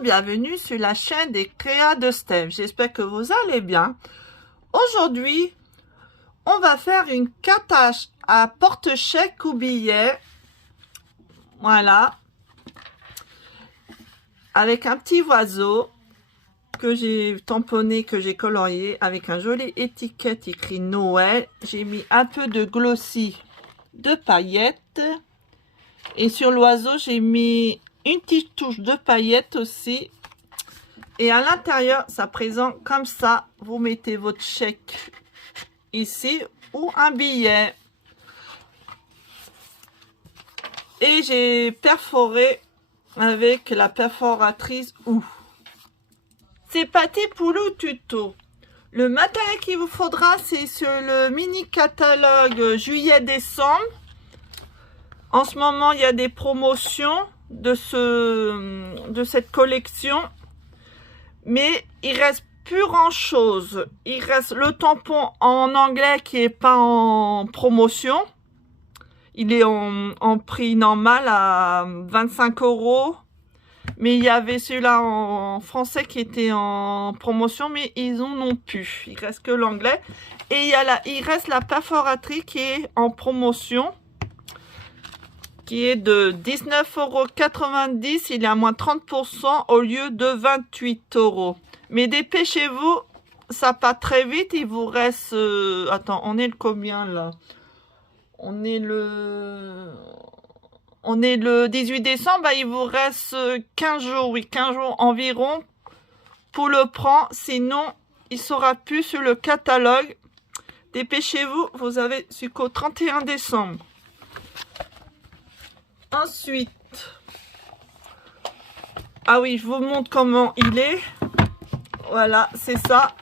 bienvenue sur la chaîne des Créas de Steph. J'espère que vous allez bien. Aujourd'hui, on va faire une carte à porte-chèque ou billet. Voilà. Avec un petit oiseau que j'ai tamponné, que j'ai colorié avec un joli étiquette écrit Noël. J'ai mis un peu de glossy de paillettes. Et sur l'oiseau, j'ai mis une petite touche de paillettes aussi. Et à l'intérieur, ça présente comme ça. Vous mettez votre chèque ici ou un billet. Et j'ai perforé avec la perforatrice OU. C'est parti pour le tuto. Le matériel qu'il vous faudra, c'est sur le mini catalogue juillet-décembre. En ce moment, il y a des promotions de cette collection. Mais il reste plus grand chose. Il reste le tampon en anglais qui est pas en promotion. Il est en prix normal à 25 €. Mais il y avait celui-là en français qui était en promotion, mais ils en ont plus. Il reste que l'anglais. Et il reste la perforatrice qui est en promotion, qui est de 19,90 €. Il est à moins 30% au lieu de 28 €. Mais dépêchez-vous, ça part très vite. Il vous reste... attends, on est le combien là? On est le 18 décembre. Bah, il vous reste 15 jours, oui, 15 jours environ pour le prendre. Sinon, il ne sera plus sur le catalogue. Dépêchez-vous, vous avez jusqu'au 31 décembre. Ensuite, ah oui, je vous montre comment il est. Voilà, c'est ça.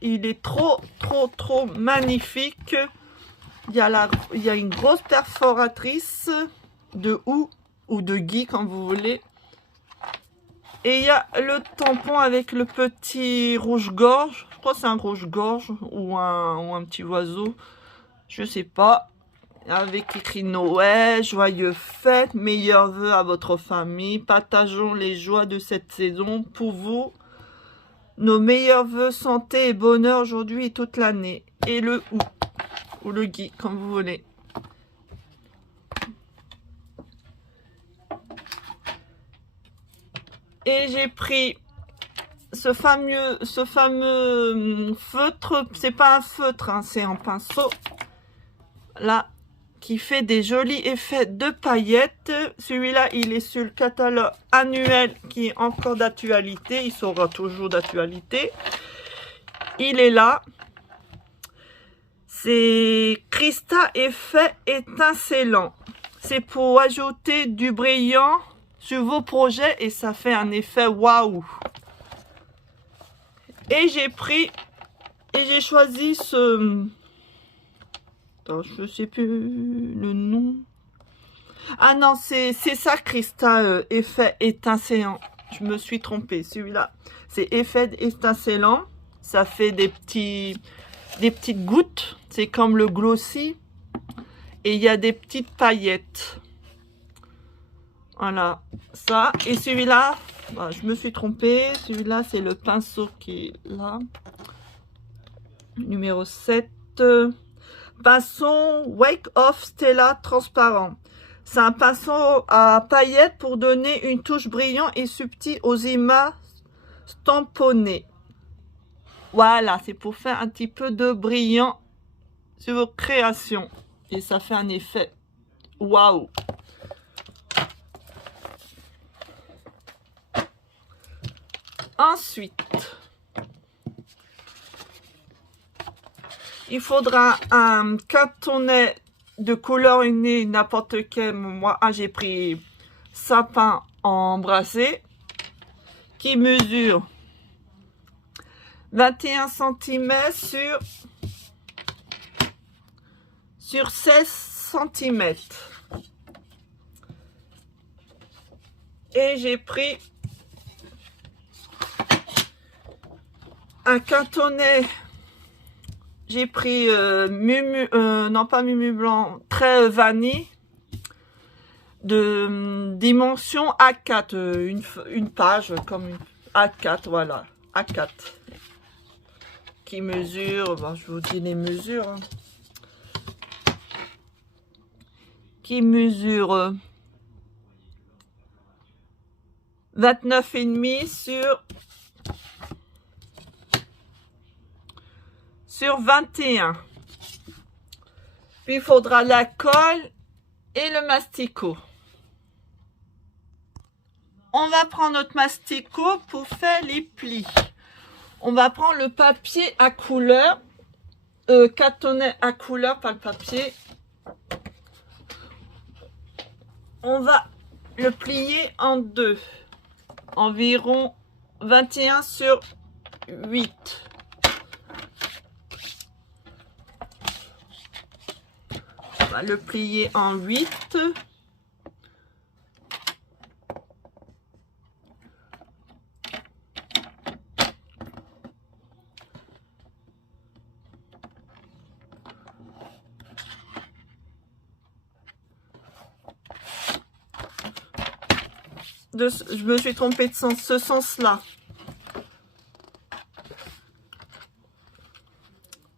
Il est trop magnifique. Il y a une grosse perforatrice de OU ou de Guy, comme vous voulez. Et il y a le tampon avec le petit rouge-gorge. Je crois que c'est un rouge-gorge ou un petit oiseau. Je sais pas. Avec écrit Noël, joyeux fêtes, meilleurs vœux à votre famille. Partageons les joies de cette saison pour vous. Nos meilleurs vœux, santé et bonheur aujourd'hui et toute l'année. Et le OU ou le Guy, comme vous voulez. Et j'ai pris ce fameux feutre. C'est pas un feutre, hein, c'est un pinceau. Là, qui fait des jolis effets de paillettes. Celui-là, il est sur le catalogue annuel qui est encore d'actualité. Il sera toujours d'actualité. Il est là. C'est Crista Effet étincelant. C'est pour ajouter du brillant sur vos projets et ça fait un effet waouh. Et j'ai choisi ce... Attends, je ne sais plus le nom. Ah non, c'est ça, Crista Effet étincelant. Je me suis trompée. Celui-là, c'est Effet étincelant. Ça fait des petites gouttes. C'est comme le glossy. Et il y a des petites paillettes. Voilà, ça. Et celui-là, bah, je me suis trompée. Celui-là, c'est le pinceau qui est là. Numéro 7. Pinceau Wake of Stella transparent. C'est un pinceau à paillettes pour donner une touche brillante et subtile aux images tamponnées. Voilà, c'est pour faire un petit peu de brillant sur vos créations. Et ça fait un effet waouh. Ensuite, il faudra un cartonnet de couleur unie, n'importe quel. Moi, j'ai pris sapin embrassé qui mesure 21 cm sur 16 cm. Et j'ai pris un cartonnet. J'ai pris non pas Mumu Blanc, très vanille. de dimension A4, une page comme une A4, voilà, A4, qui mesure, bon, je vous dis les mesures, hein, qui mesure 29,5 sur 21. Puis il faudra la colle et le masticot. On va prendre notre masticot pour faire les plis. On va prendre le papier à couleur, cartonnet à couleur, pas le papier. On va le plier en deux, environ 21 sur 8. On va le plier en 8. Je me suis trompée de sens, ce sens-là.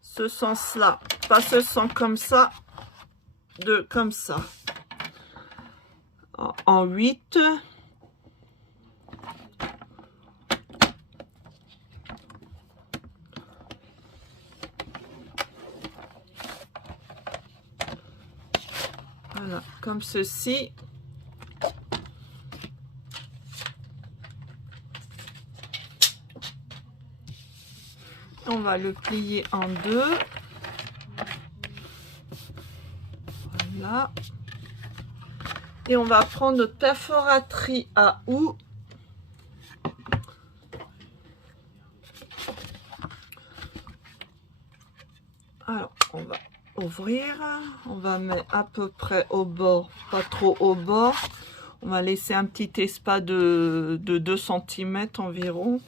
Ce sens-là. Pas ce sens comme ça. Comme ça. En 8. Voilà, comme ceci. On va le plier en deux. Voilà. Et on va prendre notre perforatrice à houx. Alors, on va ouvrir. On va mettre à peu près au bord, pas trop au bord. On va laisser un petit espace de 2 cm environ.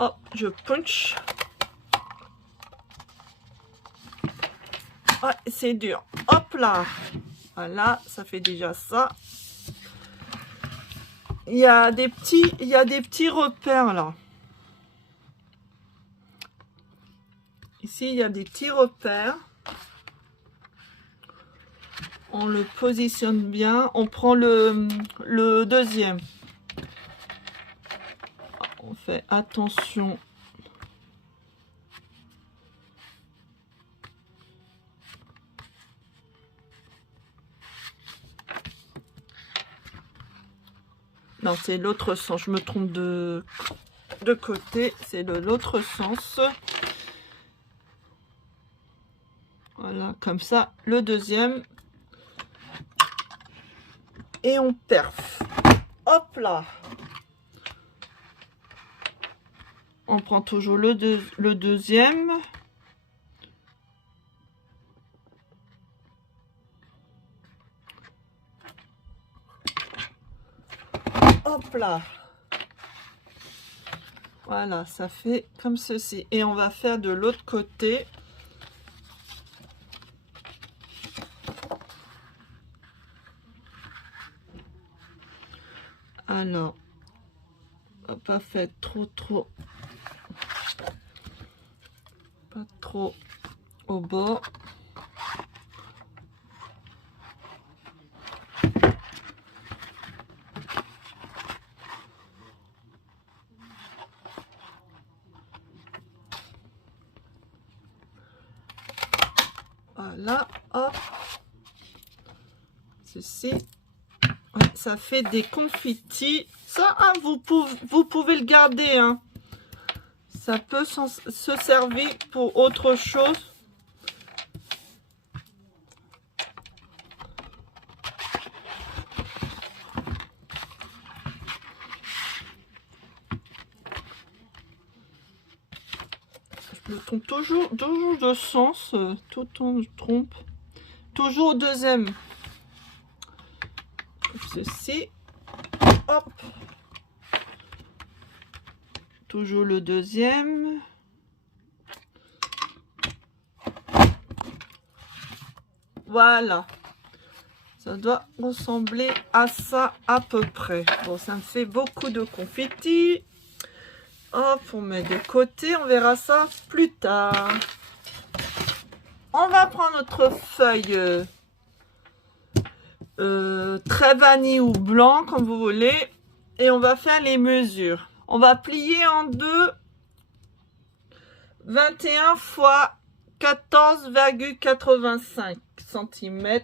Hop, je punch. Ouais, c'est dur. Hop là. Voilà, ça fait déjà ça. Il y a des petits repères là. Ici, il y a des petits repères. On le positionne bien. On prend le deuxième. On fait attention. Non, c'est l'autre sens. Je me trompe de côté. C'est l'autre sens. Voilà, comme ça. Le deuxième. Et on perfe. Hop là. On prend toujours le deuxième. Hop là. Voilà, ça fait comme ceci. Et on va faire de l'autre côté. Alors, on va pas faire trop, pas trop au bord. Voilà, hop. Ceci. Ouais, ça fait des confitis. Ça, hein, vous pouvez le garder. Hein. Ça peut se servir pour autre chose. Je me trompe toujours de sens. Tout le temps, je trompe. Toujours au deuxième. Ceci. hop. Toujours le deuxième. Voilà. Ça doit ressembler à ça à peu près. Bon, ça me fait beaucoup de confetti. Hop, on met de côté. On verra ça plus tard. On va prendre notre feuille très vanille ou blanc, comme vous voulez. Et on va faire les mesures. On va plier en deux 21 fois 14,85 cm.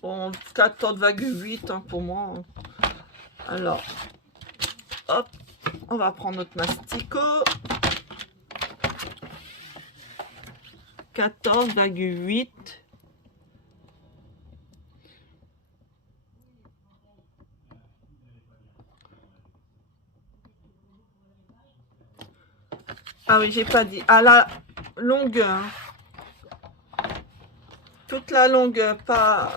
Bon, 14,8 hein, pour moi. Alors, hop, on va prendre notre masticot. 14,8. Ah oui, j'ai pas dit. À la longueur. Toute la longueur, pas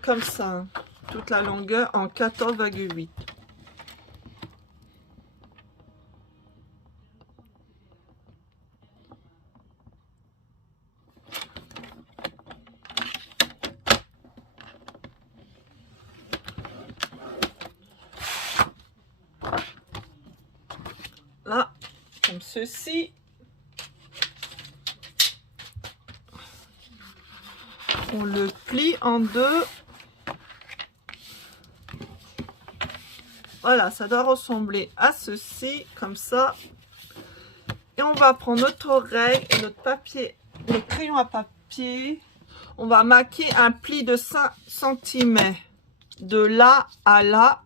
comme ça. Toute la longueur en 14,8. Là, comme ceci. On le plie en deux. Voilà, ça doit ressembler à ceci, comme ça. Et on va prendre notre oreille et notre papier, le crayon à papier. On va marquer un pli de 5 cm. De là à là.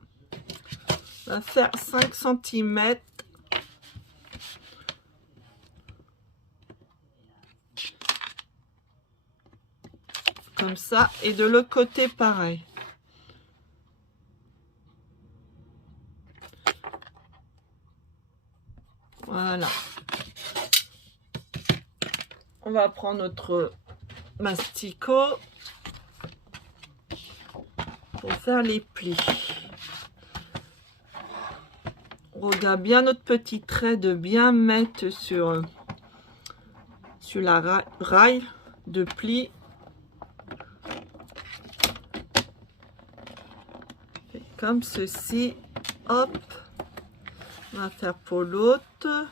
On va faire 5 cm. Comme ça. Et de l'autre côté, pareil. Voilà. On va prendre notre masticot pour faire les plis. On regarde bien notre petit trait de bien mettre sur la raille de pli. Comme ceci. Hop. On va faire pour l'autre.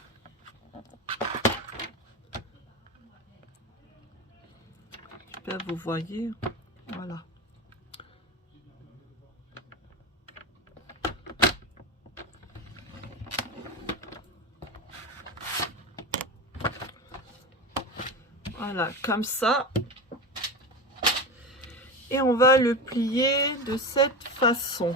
J'espère que vous voyez. Voilà. Voilà, comme ça. Et on va le plier de cette façon.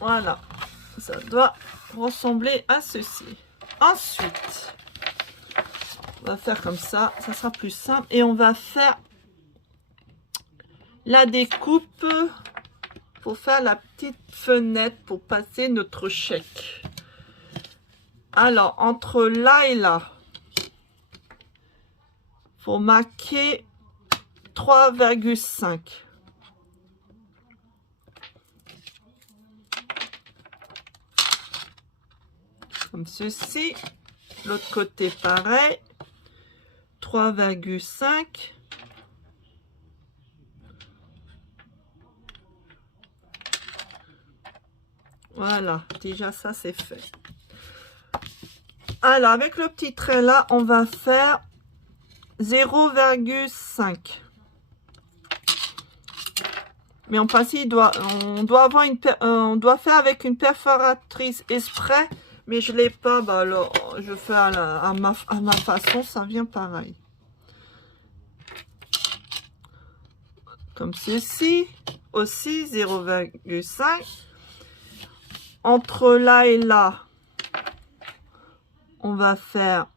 Voilà, ça doit ressembler à ceci. Ensuite, on va faire comme ça sera plus simple. Et on va faire la découpe pour faire la petite fenêtre pour passer notre chèque. Alors, entre là et là, faut marquer 3,5. Comme ceci. L'autre côté, pareil. 3,5. Voilà, déjà ça c'est fait. Alors, avec le petit trait là, on va faire 0,5. Mais en principe, on doit faire avec une perforatrice exprès, mais je l'ai pas. Bah alors, je fais à ma façon, ça vient pareil. Comme ceci, aussi 0,5. Entre là et là, on va faire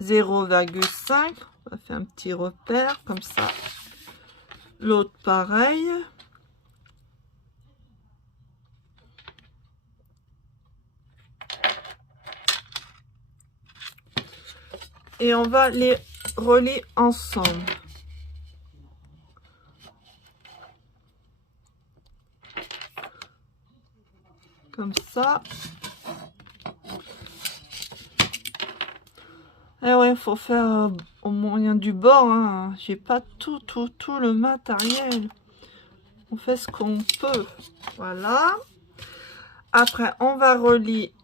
0,5. On va faire un petit repère comme ça. L'autre pareil. et on va les relier ensemble. Comme ça. Et ouais, faut faire au moyen du bord. Hein. J'ai pas tout le matériel. On fait ce qu'on peut. Voilà. Après, on va relier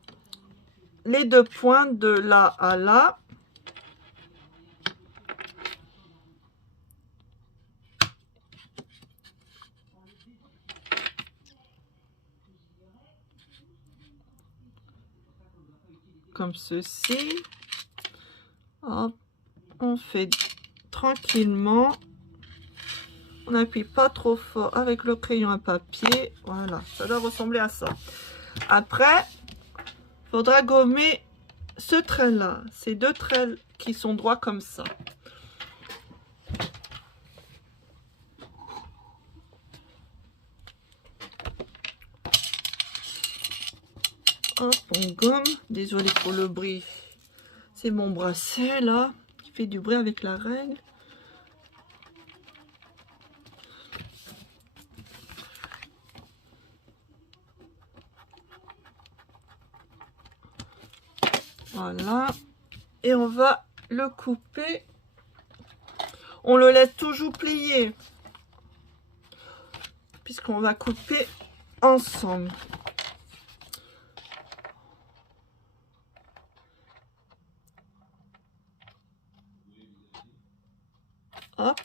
les deux points de là à là. Comme ceci. Hop. On fait tranquillement. On n'appuie pas trop fort avec le crayon à papier. Voilà, ça doit ressembler à ça. Après, il faudra gommer ce trait-là. Ces deux traits qui sont droits comme ça. Hop, on gomme. Désolé pour le bruit. C'est mon bracelet là qui fait du bruit avec la règle. Voilà. Et on va le couper. On le laisse toujours plier. Puisqu'on va couper ensemble. Hop.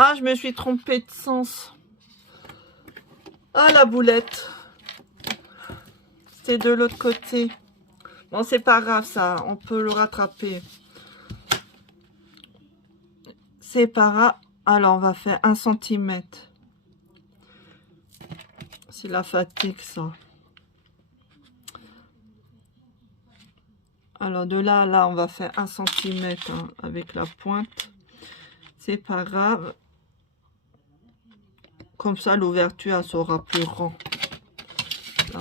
Ah, je me suis trompée de sens. Ah, la boulette. C'est de l'autre côté. Bon, c'est pas grave, ça. On peut le rattraper. C'est pas grave. Alors, on va faire 1 cm. C'est la fatigue, ça. Alors, de là à là, on va faire 1 cm hein, avec la pointe. C'est pas grave. Comme ça, l'ouverture, elle sera plus rond. Là.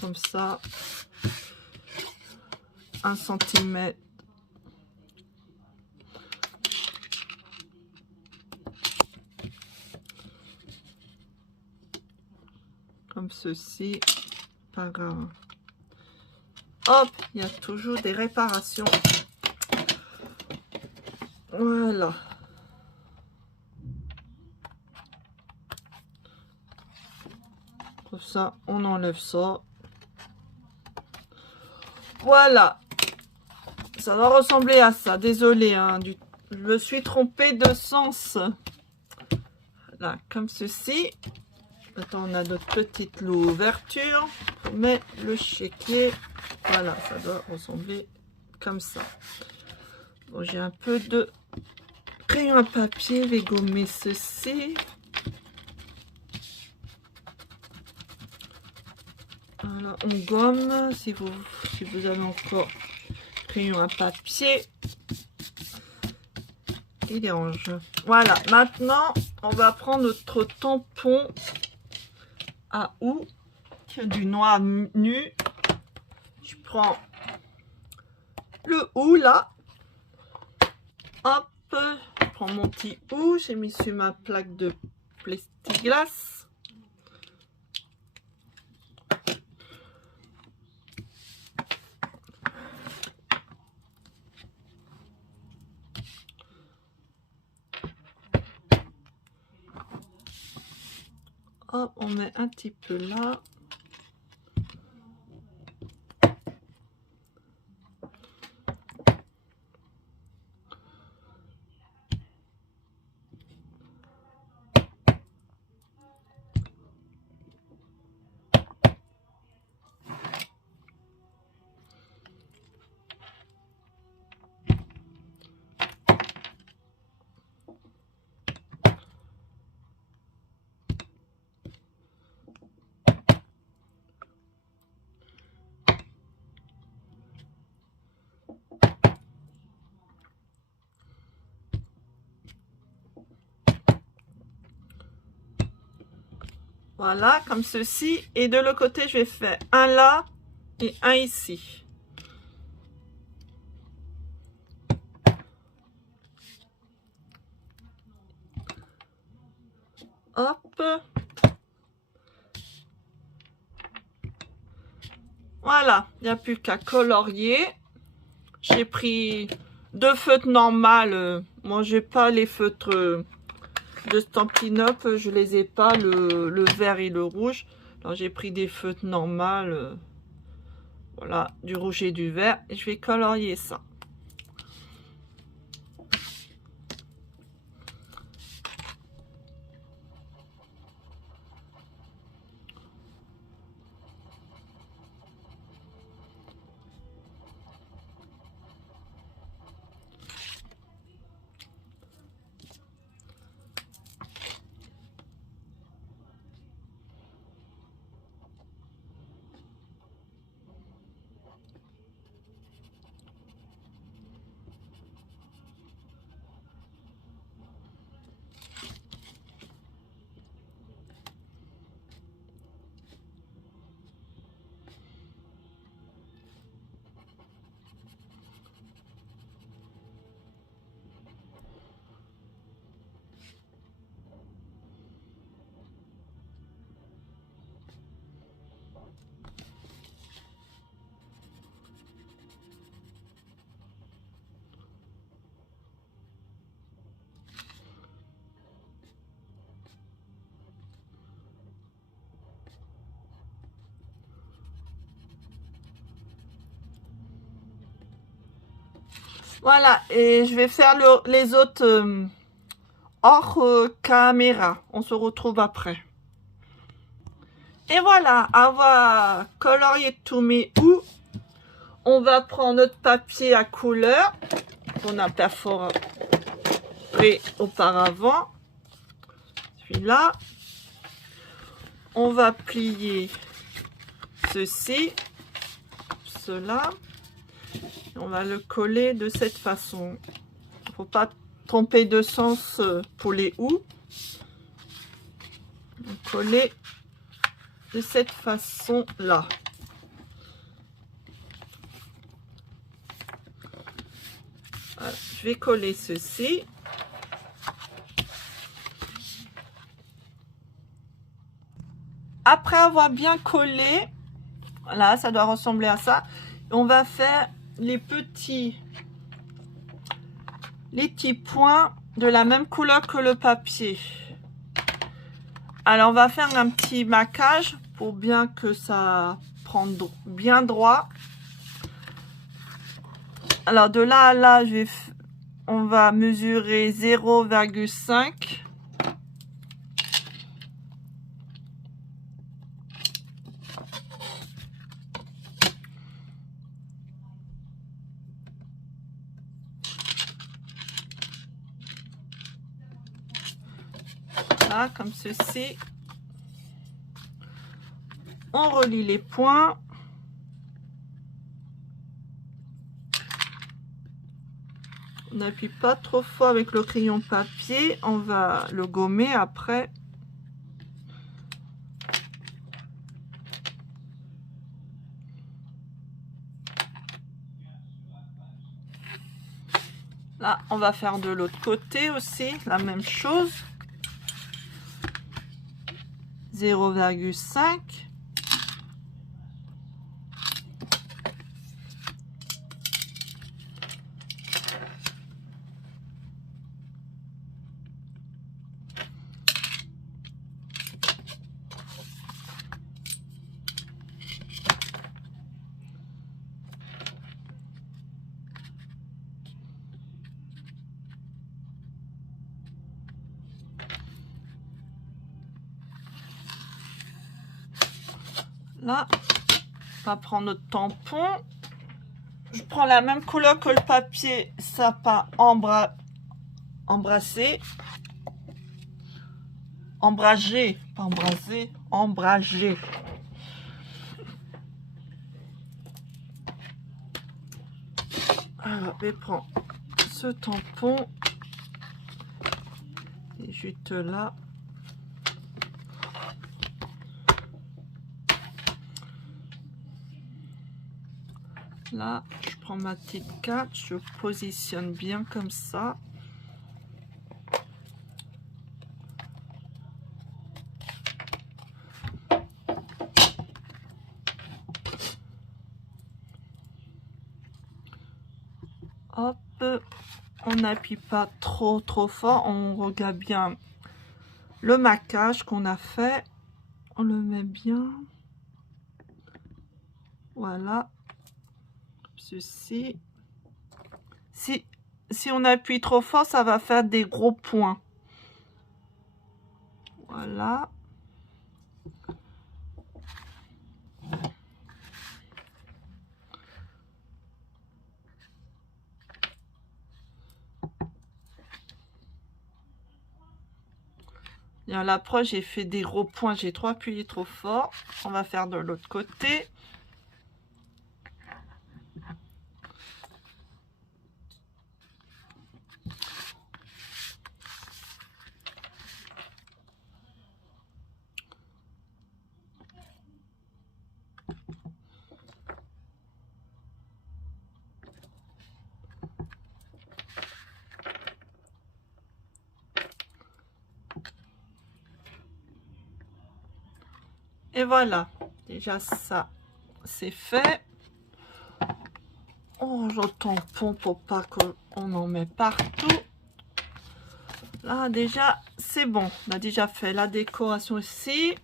Comme ça. 1 cm. Comme ceci. Pas grave. Hop, il y a toujours des réparations. Voilà. Comme ça, on enlève ça. Voilà. Ça va ressembler à ça. Désolée, hein, je me suis trompée de sens. Là, comme ceci. Attends, on a notre petite ouverture. On met le chéquier. Voilà, ça doit ressembler comme ça. Bon, j'ai un peu de crayon à papier. Je vais gommer ceci. Voilà, on gomme. Si vous avez encore crayon à papier, il dérange. Voilà, maintenant, on va prendre notre tampon à houx, du noir nu. Je prends le houx là. Hop, je prends mon petit houx. J'ai mis sur ma plaque de plexiglas. Hop, on met un petit peu là. Voilà, comme ceci. Et de l'autre côté, je vais faire un là et un ici. Hop. Voilà, il n'y a plus qu'à colorier. J'ai pris 2 feutres normales. Moi, j'ai pas les feutres de Stampin' Up. Je les ai pas, le vert et le rouge. Alors, j'ai pris des feutres normales. Voilà, du rouge et du vert. Et je vais colorier ça. Voilà, et je vais faire les autres hors caméra. On se retrouve après. Et voilà, avoir colorié tous mes ou, on va prendre notre papier à couleur qu'on a perforé auparavant. Celui-là. On va plier ceci, cela. On va le coller de cette façon. Il ne faut pas tromper de sens pour les ou. Coller de cette façon-là. Voilà, je vais coller ceci. Après avoir bien collé, voilà, ça doit ressembler à ça. On va faire les petits points de la même couleur que le papier. Alors, on va faire un petit maquage pour bien que ça prenne bien droit. Alors, de là à là, on va mesurer 0,5. Là, comme ceci. On relie les points. On n'appuie pas trop fort avec le crayon papier. On va le gommer après. Là, on va faire de l'autre côté aussi, la même chose. 0,5. Là, on va prendre notre tampon. Je prends la même couleur que le papier sapin embrassé. Embragé, pas embrasé, embragé. Alors, je vais prendre ce tampon et juste là. Là, je prends ma petite carte, je positionne bien comme ça. Hop, on n'appuie pas trop fort, on regarde bien le maquage qu'on a fait, on le met bien, voilà, ceci. Si on appuie trop fort, ça va faire des gros points, voilà. Et à l'approche, j'ai fait des gros points, j'ai trop appuyé trop fort. On va faire de l'autre côté. Et voilà, déjà ça, c'est fait. Oh, j'entends pompe pour pas qu'on en met partout. Là, déjà, c'est bon. On a déjà fait la décoration ici.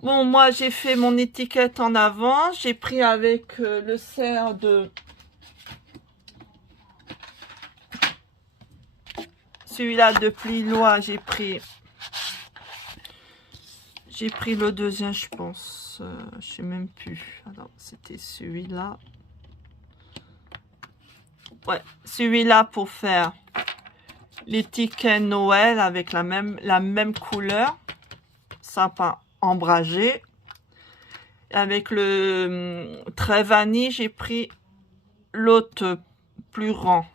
Bon, moi, j'ai fait mon étiquette en avant. J'ai pris avec le cerf de... Celui-là de Plilois, j'ai pris le deuxième, je pense. Je sais même plus. Alors, c'était celui-là. Ouais, celui-là pour faire l'étiquette Noël avec la même couleur. Sympa, ombragé. Avec le trait vanille, j'ai pris l'autre plus grand.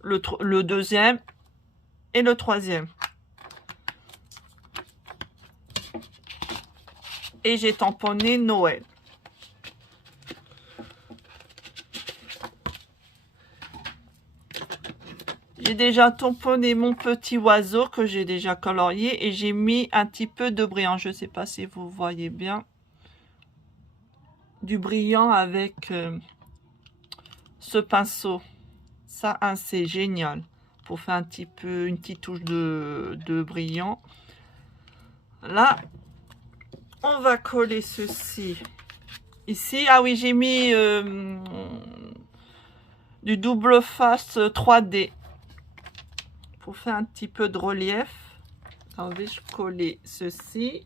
Le deuxième et le troisième. Et j'ai tamponné Noël. J'ai déjà tamponné mon petit oiseau que j'ai déjà colorié et j'ai mis un petit peu de brillant. Je ne sais pas si vous voyez bien. Du brillant avec ce pinceau. Ça, hein, c'est génial. Pour faire un petit peu, une petite touche de brillant. Là, on va coller ceci ici. Ah oui, j'ai mis du double face 3D pour faire un petit peu de relief. Alors, je vais coller ceci.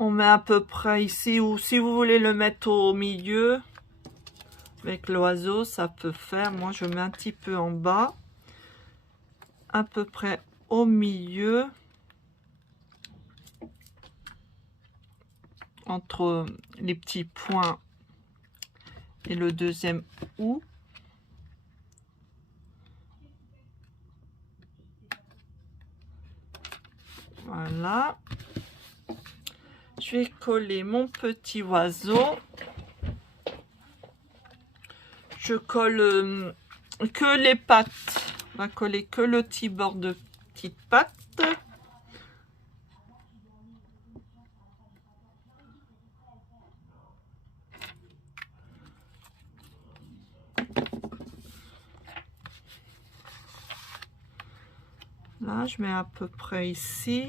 On met à peu près ici, ou si vous voulez le mettre au milieu, avec l'oiseau, ça peut faire. Moi, je mets un petit peu en bas, à peu près au milieu, entre les petits points et le deuxième ou. Voilà. Je vais coller mon petit oiseau. Je colle que les pattes. On va coller que le petit bord de petites pattes. Là, je mets à peu près ici.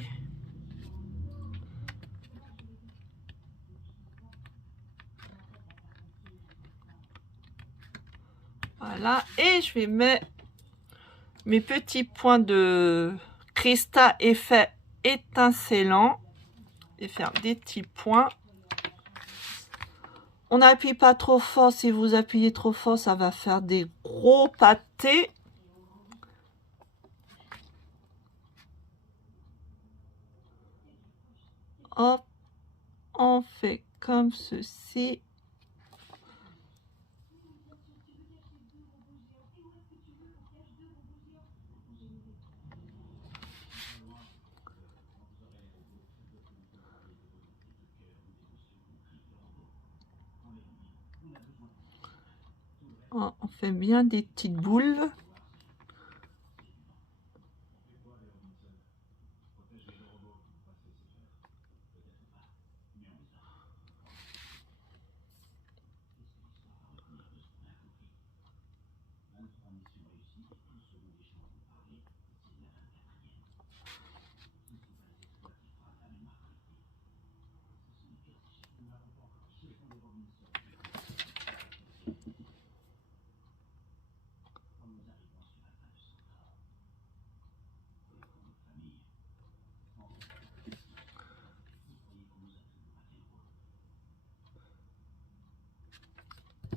Voilà, et je vais mettre mes petits points de cristal effet étincelant et faire des petits points. On n'appuie pas trop fort. Si vous appuyez trop fort, ça va faire des gros pâtés. Hop, on fait comme ceci. On fait bien des petites boules.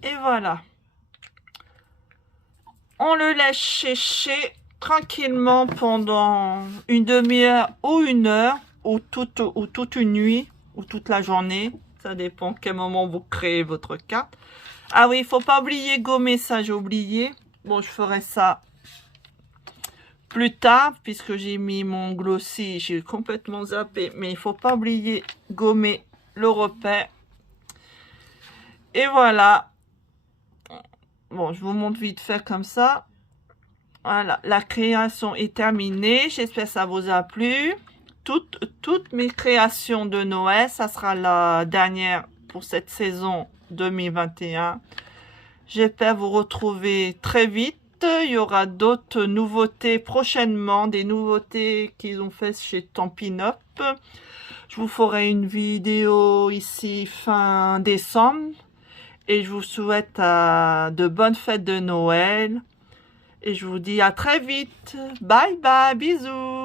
Et voilà. On le laisse sécher tranquillement pendant une demi-heure ou une heure, ou toute une nuit, ou toute la journée. Ça dépend quel moment vous créez votre carte. Ah oui, il faut pas oublier gommer ça, j'ai oublié. Bon, je ferai ça plus tard, puisque j'ai mis mon glossy, j'ai complètement zappé. Mais il faut pas oublier gommer le repère. Et voilà. Bon, je vous montre vite fait comme ça. Voilà, la création est terminée. J'espère que ça vous a plu. Toutes mes créations de Noël, ça sera la dernière pour cette saison 2021. J'espère vous retrouver très vite. Il y aura d'autres nouveautés prochainement, des nouveautés qu'ils ont fait chez Stampin' Up. Je vous ferai une vidéo ici fin décembre. Et je vous souhaite de bonnes fêtes de Noël. Et je vous dis à très vite. Bye bye, bisous.